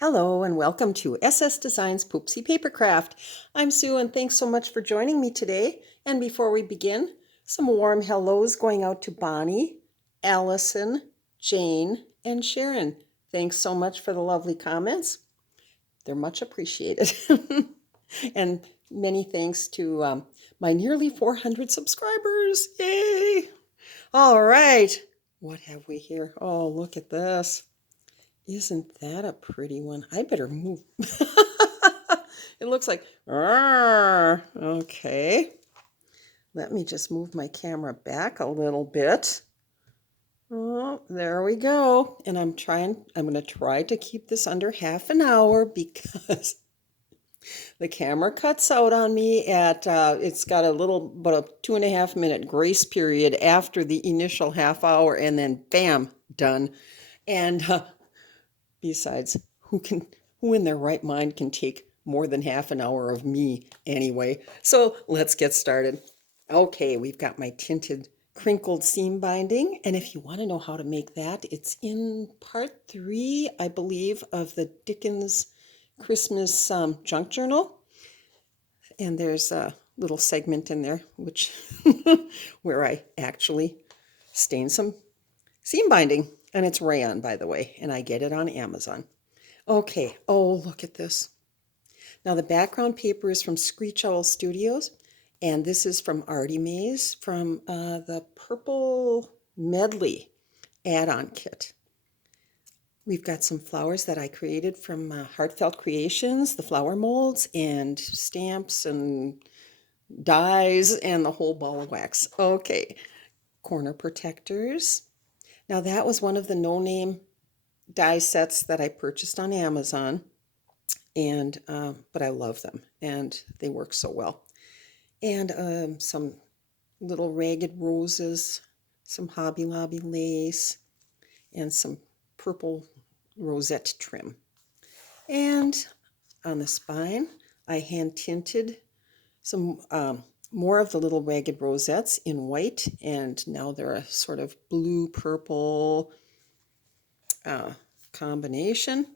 Hello and welcome to SS Design's Poopsie Papercraft. I'm Sue and thanks so much for joining me today. And before we begin, some warm hellos going out to Bonnie, Allison, Jane, and Sharon. Thanks so much for the lovely comments. They're much appreciated. And many thanks to my nearly 400 subscribers. Yay! All right. What have we here? Oh, look at this. Isn't that a pretty one? I better move. It looks like, okay. Let me just move my camera back a little bit. Oh, there we go. And I'm going to try to keep this under half an hour because the camera cuts out on me at, it's got about a 2.5 minute grace period after the initial half hour and then bam, done. And besides, who in their right mind can take more than half an hour of me anyway? So let's get started. Okay, we've got my tinted crinkled seam binding. And if you want to know how to make that, it's in part 3, I believe, of the Dickens Christmas junk journal. And there's a little segment in there which where I actually stain some seam binding. And it's rayon, by the way, and I get it on Amazon. Okay, oh, look at this. Now the background paper is from ScreechOwlStudio, and this is from Artymaze from the Purple Medley add-on kit. We've got some flowers that I created from Heartfelt Creations, the flower molds and stamps and dies and the whole ball of wax. Okay, corner protectors. Now that was one of the no-name die sets that I purchased on Amazon, and but I love them and they work so well. And some little ragged roses, some Hobby Lobby lace, and some purple rosette trim. And on the spine, I hand tinted some more of the little ragged rosettes in white, and now they're a sort of blue-purple combination.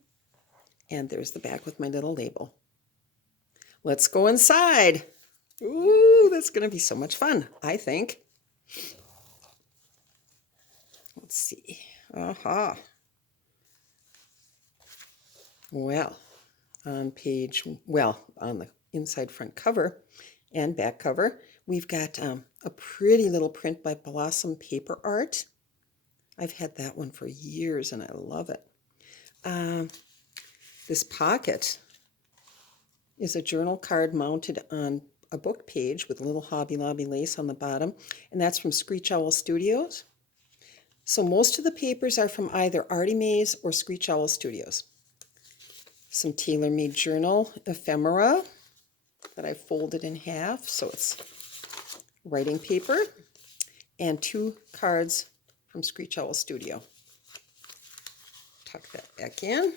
And there's the back with my little label. Let's go inside. Ooh, that's going to be so much fun, I think. Let's see. Aha. Well, on the inside front cover and back cover, we've got a pretty little print by Blossom Paper Art. I've had that one for years and I love it. This pocket is a journal card mounted on a book page with a little Hobby Lobby lace on the bottom, and that's from ScreechOwlStudio. So most of the papers are from either Artymaze or ScreechOwlStudio. Some TaylorMadeJournal ephemera that I folded in half, so it's writing paper, and 2 cards from ScreechOwlStudio. Tuck that back in.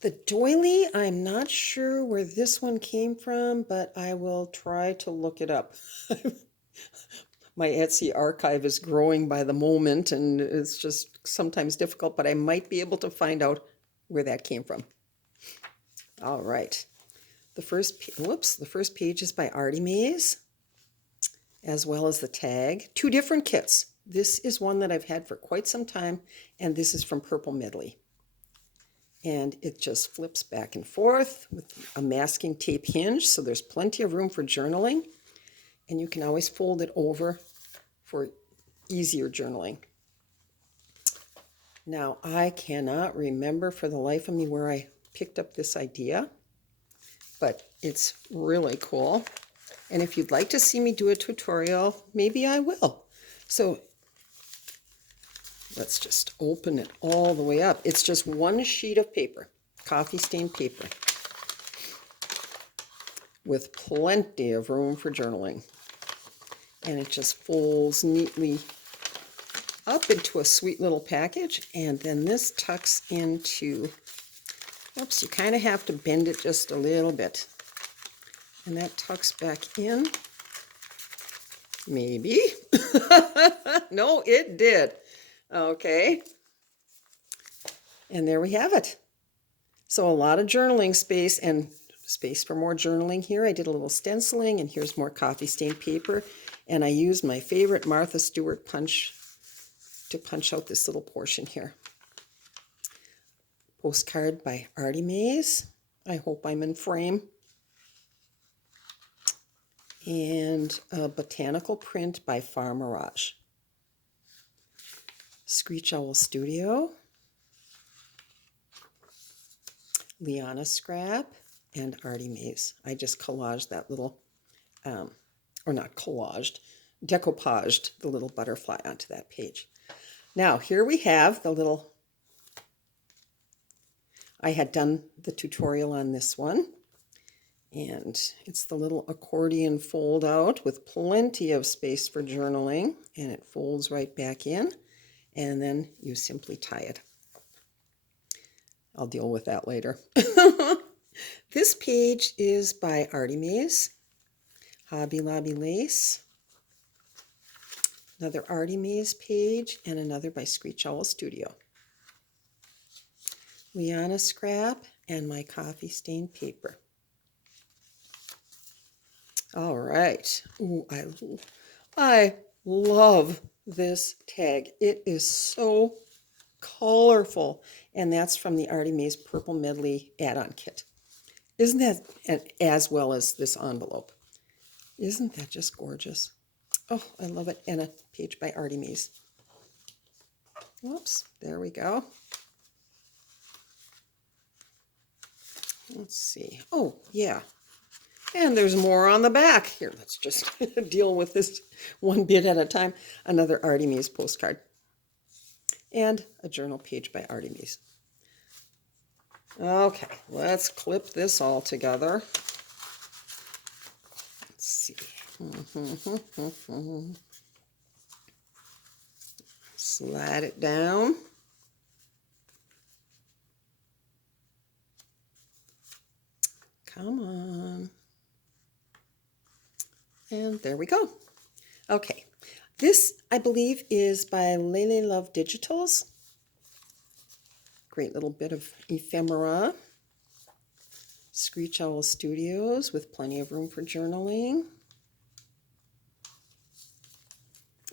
The doily, I'm not sure where this one came from, but I will try to look it up. My Etsy archive is growing by the moment, and it's just sometimes difficult, but I might be able to find out where that came from. All right. The first page is by Artymaze, as well as the tag. 2 different kits. This is one that I've had for quite some time, and this is from Purple Medley. And it just flips back and forth with a masking tape hinge, so there's plenty of room for journaling. And you can always fold it over for easier journaling. Now, I cannot remember for the life of me where I picked up this idea, but it's really cool. And if you'd like to see me do a tutorial, maybe I will. So let's just open it all the way up. It's just one sheet of paper, coffee stained paper, with plenty of room for journaling. And it just folds neatly up into a sweet little package. And then this tucks into, oops, you kind of have to bend it just a little bit. And that tucks back in. Maybe. No, it did. Okay. And there we have it. So a lot of journaling space and space for more journaling here. I did a little stenciling, and here's more coffee stained paper. And I used my favorite Martha Stewart punch to punch out this little portion here. Postcard by Artymaze. I hope I'm in frame. And a botanical print by Farmarage. ScreechOwlStudio. LianaScrap and Artymaze. I just collaged that little, or not collaged, decoupaged the little butterfly onto that page. Now here we have the little, I had done the tutorial on this one, and it's the little accordion fold out with plenty of space for journaling, and it folds right back in, and then you simply tie it. I'll deal with that later. This page is by Artymaze, Hobby Lobby Lace, another Artymaze page, and another by ScreechOwlStudio. LianaScrap and my coffee stained paper. All right. Ooh, I love this tag. It is so colorful, and that's from the Artymaze Purple Medley add-on kit. Isn't that, as well as this envelope? Isn't that just gorgeous? Oh, I love it. And a page by Artymaze. Whoops, there we go. Let's see. Oh, yeah. And there's more on the back. Here, let's just deal with this one bit at a time. Another Artymaze postcard. And a journal page by Artymaze. Okay, let's clip this all together. Let's see. Slide it down. Come on. And there we go. Okay, this I believe is by LeiLeiLoveDigitals. Great little bit of ephemera. ScreechOwlStudios with plenty of room for journaling.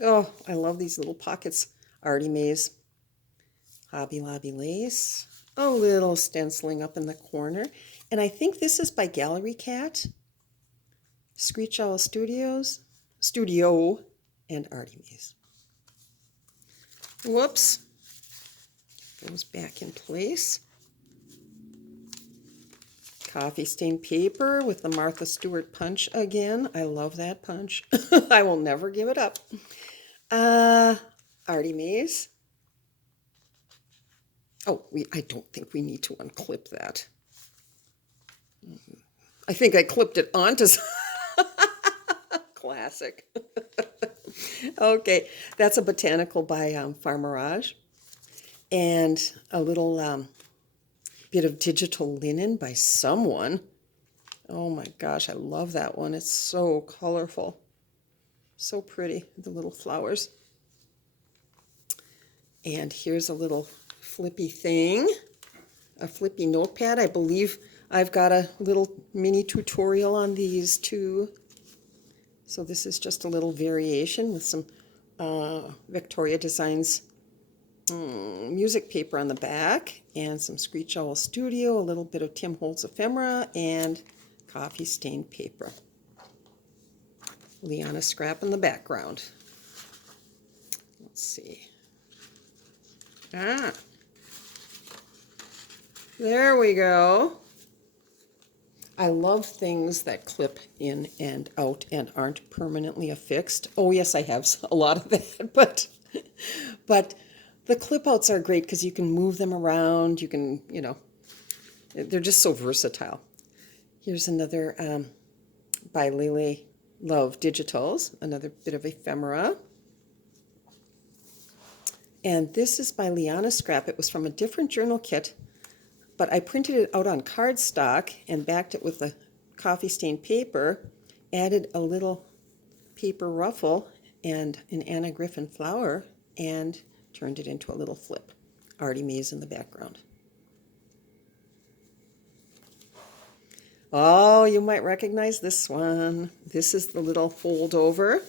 Oh, I love these little pockets. Artymaze, Hobby Lobby Lace. A little stenciling up in the corner. And I think this is by GalleryCat, ScreechOwlStudios, Studio, and Artymaze. Whoops. Goes back in place. Coffee stained paper with the Martha Stewart punch again. I love that punch. I will never give it up. Artymaze. Oh, I don't think we need to unclip that. I think I clipped it onto classic. Okay, that's a botanical by Farmarage. And a little bit of digital linen by someone. Oh my gosh, I love that one. It's so colorful. So pretty, the little flowers. And here's a little flippy thing, a flippy notepad. I believe I've got a little mini tutorial on these too. So this is just a little variation with some Victoria Designs music paper on the back, and some ScreechOwlStudio, a little bit of Tim Holtz ephemera, and coffee stained paper. LianaScrap in the background. Let's see. There we go. I love things that clip in and out and aren't permanently affixed. Oh yes, I have a lot of that, but the clip outs are great because you can move them around. You can, they're just so versatile. Here's another by LeiLeiLoveDigitals, another bit of ephemera. And this is by LianaScrap. It was from a different journal kit, but I printed it out on cardstock and backed it with a coffee stained paper, added a little paper ruffle and an Anna Griffin flower, and turned it into a little flip. Artymaze in the background. Oh, you might recognize this one. This is the little fold over.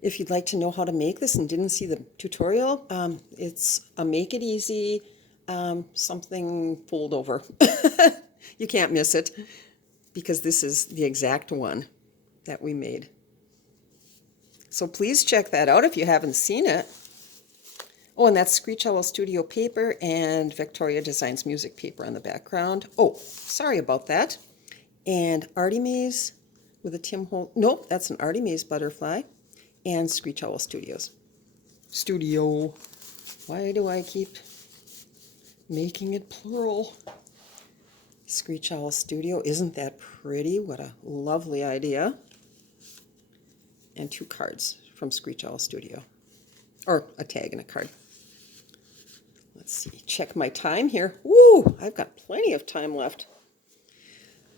If you'd like to know how to make this and didn't see the tutorial, it's a make it easy something fold over. You can't miss it because this is the exact one that we made. So please check that out if you haven't seen it. Oh, and that's ScreechOwlStudio paper and Victoria Designs music paper on the background. Oh, sorry about that. And Artymaze with a Tim Holtz. Nope, that's an Artymaze butterfly. And ScreechOwlStudios. Studio. Why do I keep making it plural? ScreechOwlStudio. Isn't that pretty? What a lovely idea. And 2 cards from ScreechOwlStudio. Or a tag and a card. Let's see. Check my time here. Woo! I've got plenty of time left.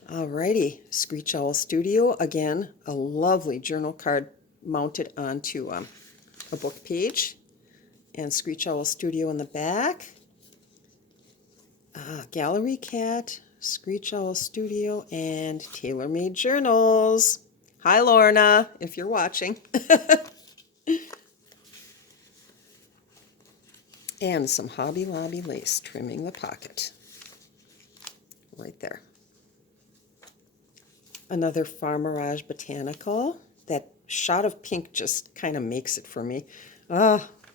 Alrighty. ScreechOwlStudio. Again, a lovely journal card mounted onto a book page, and ScreechOwlStudio in the back. GalleryCat, ScreechOwlStudio, and TaylorMadeJournals. Hi, Lorna, if you're watching. And some Hobby Lobby lace trimming the pocket. Right there. Another Farmerage Botanical. That shot of pink just kind of makes it for me.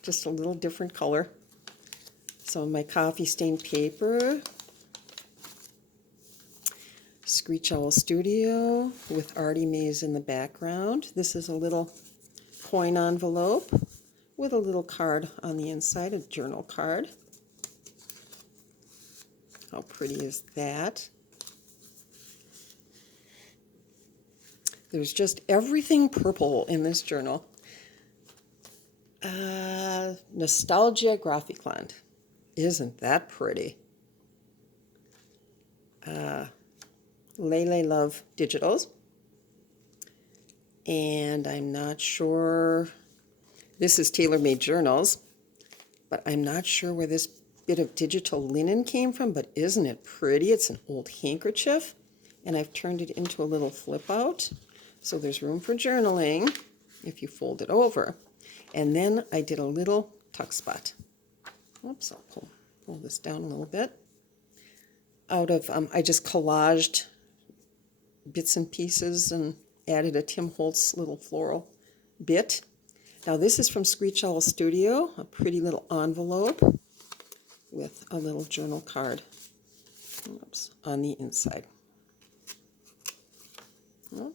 Just a little different color. Some of my coffee stained paper. ScreechOwlStudio with Artymaze in the background. This is a little coin envelope with a little card on the inside, a journal card. How pretty is that? There's just everything purple in this journal. Nostalgia Graphicland. Isn't that pretty? LeiLeiLoveDigitals. And I'm not sure, this is TaylorMadeJournals, but I'm not sure where this bit of digital linen came from, but isn't it pretty? It's an old handkerchief, and I've turned it into a little flip out. So there's room for journaling if you fold it over. And then I did a little tuck spot. Oops, I'll pull this down a little bit. Out of, I just collaged bits and pieces and added a Tim Holtz little floral bit. Now this is from ScreechOwlStudio, a pretty little envelope with a little journal card. Oops, on the inside. Oh.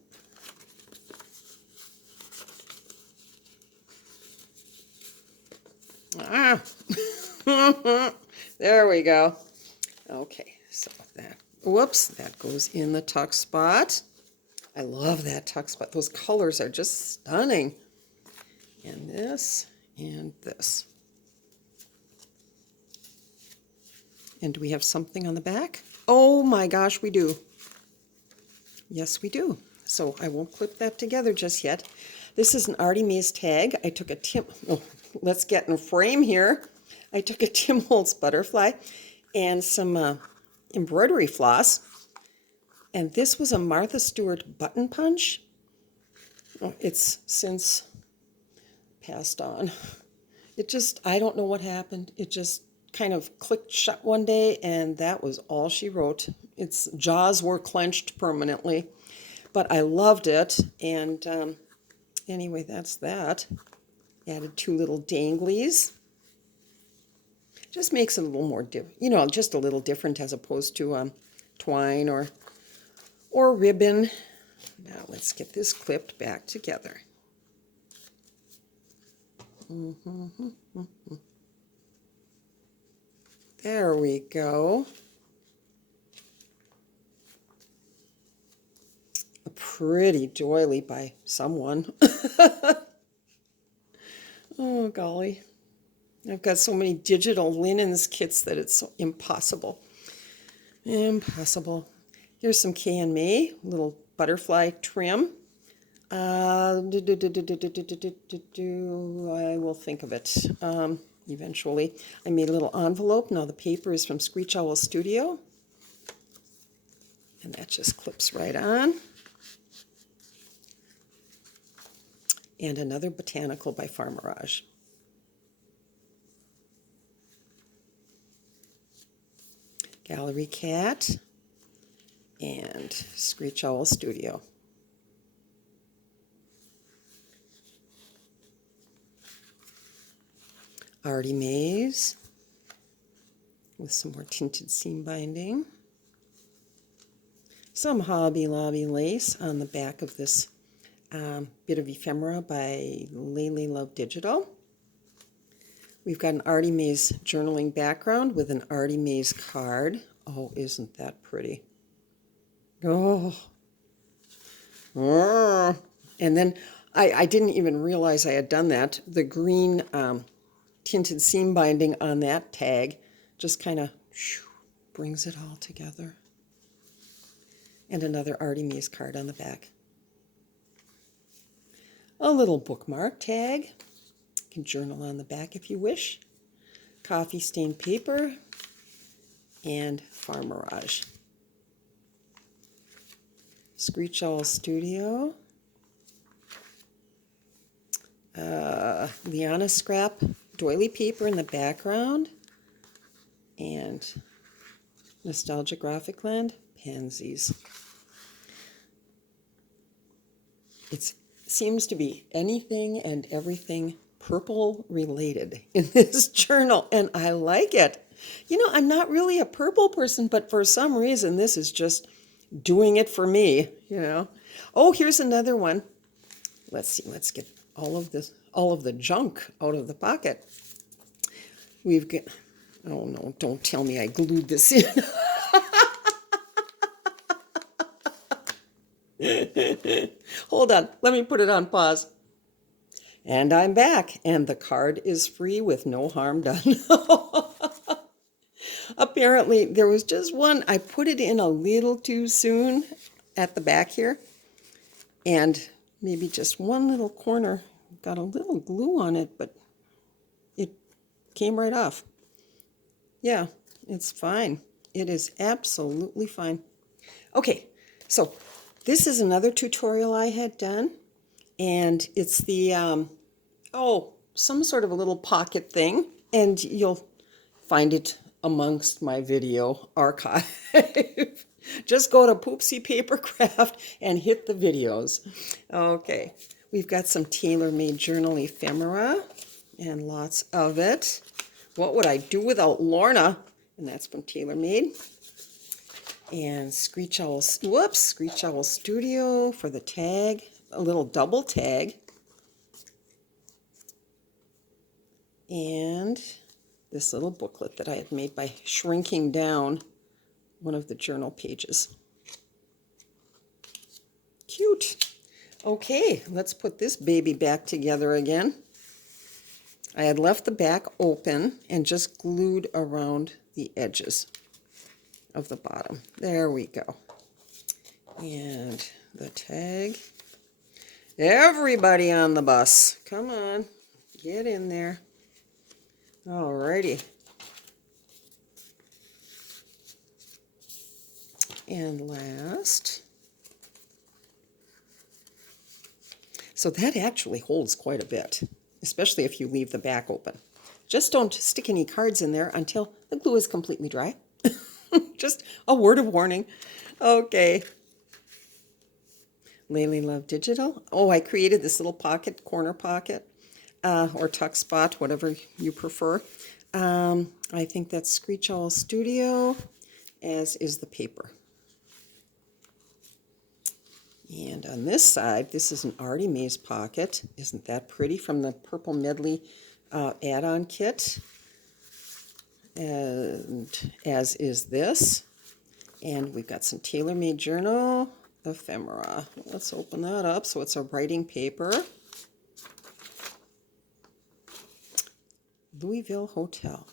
There we go. Okay, so that, whoops, that goes in the tuck spot. I love that tuck spot. Those colors are just stunning. And this and this. And do we have something on the back? Oh my gosh, we do. Yes, we do. So I won't clip that together just yet. This is an Artymaze tag. I took a let's get in frame here. I took a Tim Holtz butterfly and some embroidery floss. And this was a Martha Stewart button punch. Oh, it's since passed on. It just, I don't know what happened. It just kind of clicked shut one day, and that was all she wrote. Its jaws were clenched permanently, but I loved it. And anyway, that's that. Added 2 little danglies. Just makes it a little more, just a little different as opposed to twine or ribbon. Now let's get this clipped back together. There we go. A pretty doily by someone. Oh, golly. I've got so many digital linens kits that it's impossible. Impossible. Here's some K&May, little butterfly trim. I will think of it eventually. I made a little envelope. Now the paper is from ScreechOwlStudio. And that just clips right on. And another botanical by Farmerage. GalleryCat and ScreechOwlStudio. Artymaze with some more tinted seam binding. Some Hobby Lobby lace on the back of this bit of ephemera by LeiLeiLoveDigitals. We've got an Artymaze journaling background with an Artymaze card. Oh, isn't that pretty? Oh. Oh. And then I didn't even realize I had done that. The green tinted seam binding on that tag just kind of brings it all together. And another Artymaze card on the back. A little bookmark tag. You can journal on the back if you wish. Coffee stained paper and Farmerage. ScreechOwlStudio. LianaScrap doily paper in the background. And Nostalgia Graphic Land pansies. It seems to be anything and everything purple related in this journal, and I like it. You know, I'm not really a purple person, but for some reason this is just doing it for me, you know. Oh, here's another one. Let's see, let's get all of the junk out of the pocket. We've got, oh no, don't tell me I glued this in. Hold on, let me put it on pause. And I'm back, and the card is free with no harm done. Apparently, there was just one. I put it in a little too soon at the back here, and maybe just one little corner got a little glue on it, but it came right off. Yeah, it's fine. It is absolutely fine. Okay, so this is another tutorial I had done, and it's the, some sort of a little pocket thing, and you'll find it amongst my video archive. Just go to Poopsie Papercraft and hit the videos. Okay, we've got some TaylorMadeJournal ephemera, and lots of it. What would I do without Lorna? And that's from TaylorMade. And ScreechOwlStudio for the tag, a little double tag. And this little booklet that I had made by shrinking down one of the journal pages. Cute. Okay, let's put this baby back together again. I had left the back open and just glued around the edges of the bottom. There we go. And the tag. Everybody on the bus. Come on, get in there. Alrighty. And last. So that actually holds quite a bit, especially if you leave the back open. Just don't stick any cards in there until the glue is completely dry. Just a word of warning. Okay. LeiLeiLoveDigitals. Oh, I created this little pocket, corner pocket, or tuck spot, whatever you prefer. I think that's ScreechOwlStudio, as is the paper. And on this side, this is an Artymaze pocket. Isn't that pretty? From the Purple Medley add-on kit. And as is this. And we've got some TaylorMadeJournal ephemera. Let's open that up. So it's a writing paper. Louisville Hotel.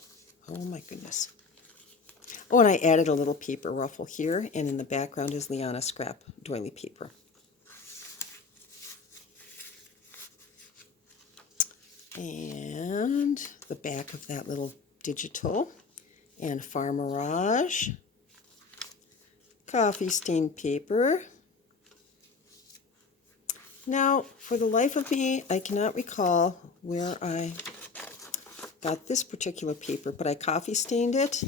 Oh my goodness. Oh, and I added a little paper ruffle here, and in the background is LianaScrap doily paper. And the back of that little digital, and Farmerage, coffee stained paper. Now, for the life of me, I cannot recall where I got this particular paper, but I coffee stained it,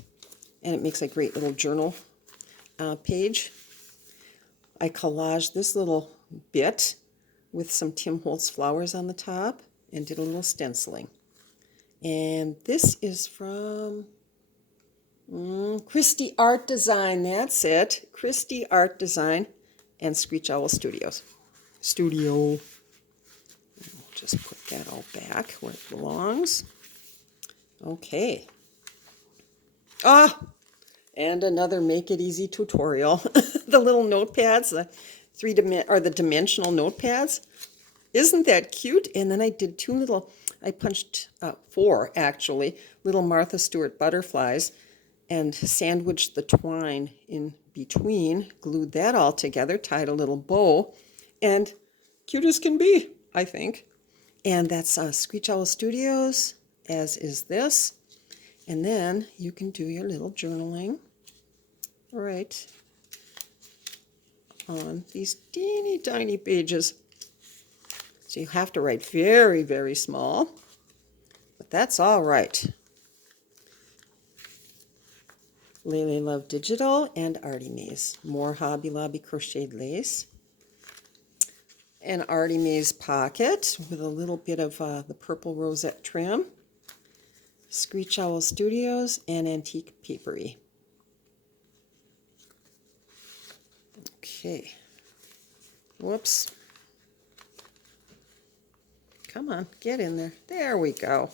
and it makes a great little journal page. I collaged this little bit with some Tim Holtz flowers on the top and did a little stenciling. And this is from KristieArtDesign, that's it. KristieArtDesign and ScreechOwlStudio. We'll just put that all back where it belongs. Okay. And another Make It Easy tutorial. The little notepads, the dimensional notepads. Isn't that cute? And then I did I punched 4 actually, little Martha Stewart butterflies and sandwiched the twine in between, glued that all together, tied a little bow, and cute as can be, I think. And that's Screech Owl Studios, as is this. And then you can do your little journaling right on these teeny tiny pages. So you have to write very, very small, but that's all right. LeiLeiLoveDigitals and Artymaze. More Hobby Lobby crocheted lace. An Artymaze pocket with a little bit of the purple rosette trim. Screech Owl Studios and Antique Papery. Okay. Whoops. Come on, get in there. There we go.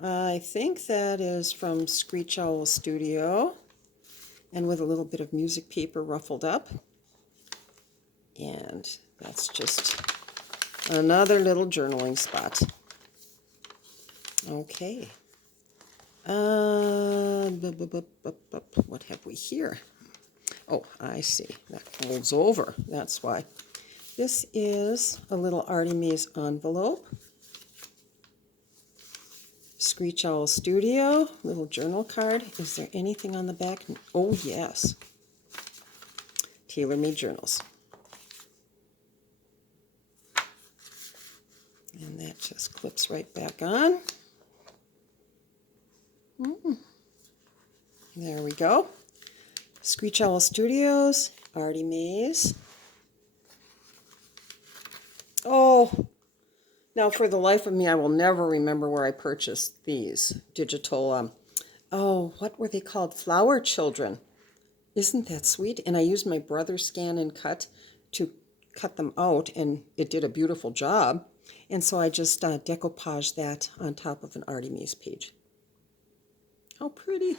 I think that is from Screech Owl Studio, and with a little bit of music paper ruffled up. And that's just another little journaling spot. Okay. What have we here? Oh, I see. That folds over. That's why. This is a little Artymaze envelope. Screech Owl Studio, little journal card. Is there anything on the back? Oh, yes. TaylorMadeJournals. And that just clips right back on. There we go. Screech Owl Studios, Artymaze. Oh, now for the life of me, I will never remember where I purchased these digital, what were they called? Flower Children. Isn't that sweet? And I used my brother's Scan and Cut to cut them out, and it did a beautiful job. And so I just decoupaged that on top of an Artymaze page. How pretty.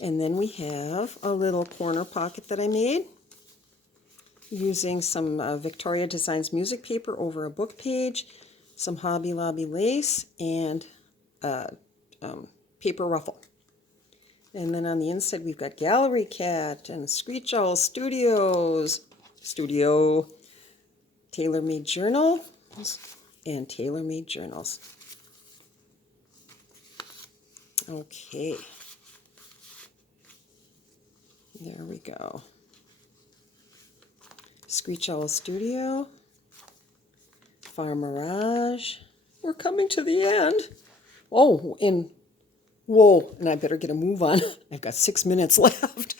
And then we have a little corner pocket that I made using some Victoria Designs music paper over a book page, some Hobby Lobby lace, and paper ruffle. And then on the inside we've got GalleryCat and Screech Owl Studios, TaylorMadeJournals, and TaylorMadeJournals. Okay. There we go. Screech Owl Studio, Farmerage. We're coming to the end. Oh, and whoa, and I better get a move on. I've got 6 minutes left.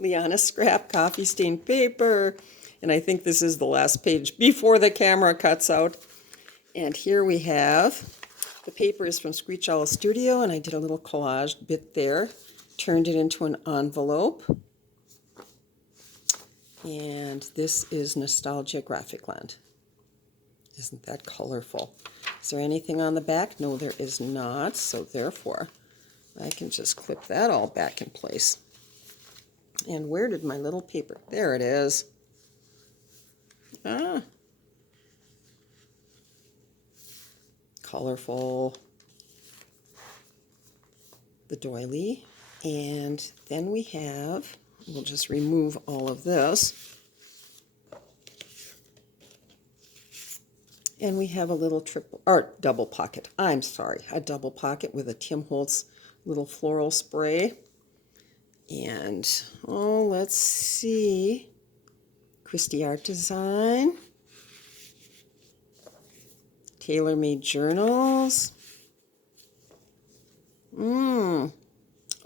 LianaScrap coffee stained paper. And I think this is the last page before the camera cuts out. And here we have, the paper is from Screech Owl Studio, and I did a little collage bit there. Turned it into an envelope. And this is Nostalgia Graphic Land. Isn't that colorful? Is there anything on the back? No, there is not. So therefore, I can just clip that all back in place. And where did my little paper? There it is. Colorful. The doily. And then we have, we'll just remove all of this. And we have a little triple, or double pocket. I'm sorry, a double pocket with a Tim Holtz little floral spray. And, oh, let's see. KristieArtDesign. TaylorMadeJournals.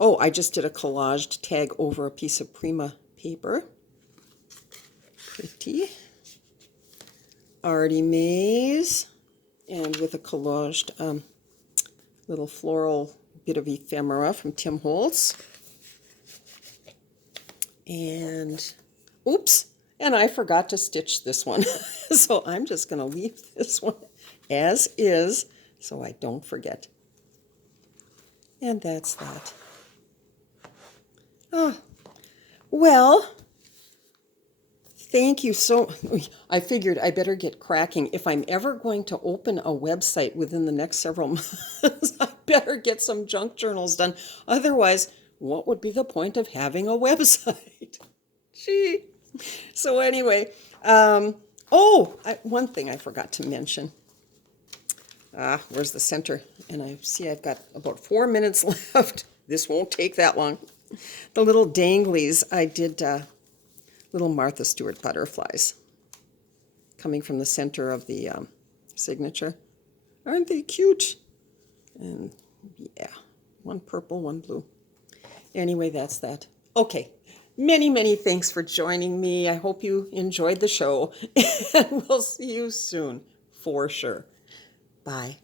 Oh, I just did a collage to tag over a piece of Prima paper. Pretty. Artymaze. And with a collaged little floral bit of ephemera from Tim Holtz. And, oops, and I forgot to stitch this one. So I'm just going to leave this one as is so I don't forget. And that's that. Oh, well, thank you so. I figured I better get cracking. If I'm ever going to open a website within the next several months, I better get some junk journals done. Otherwise, what would be the point of having a website? Gee. So anyway, one thing I forgot to mention. Where's the center? And I see I've got about 4 minutes left. This won't take that long. The little danglies, I did little Martha Stewart butterflies coming from the center of the signature. Aren't they cute? And yeah, one purple, one blue. Anyway, that's that. Okay. Many, many thanks for joining me. I hope you enjoyed the show. And we'll see you soon, for sure. Bye.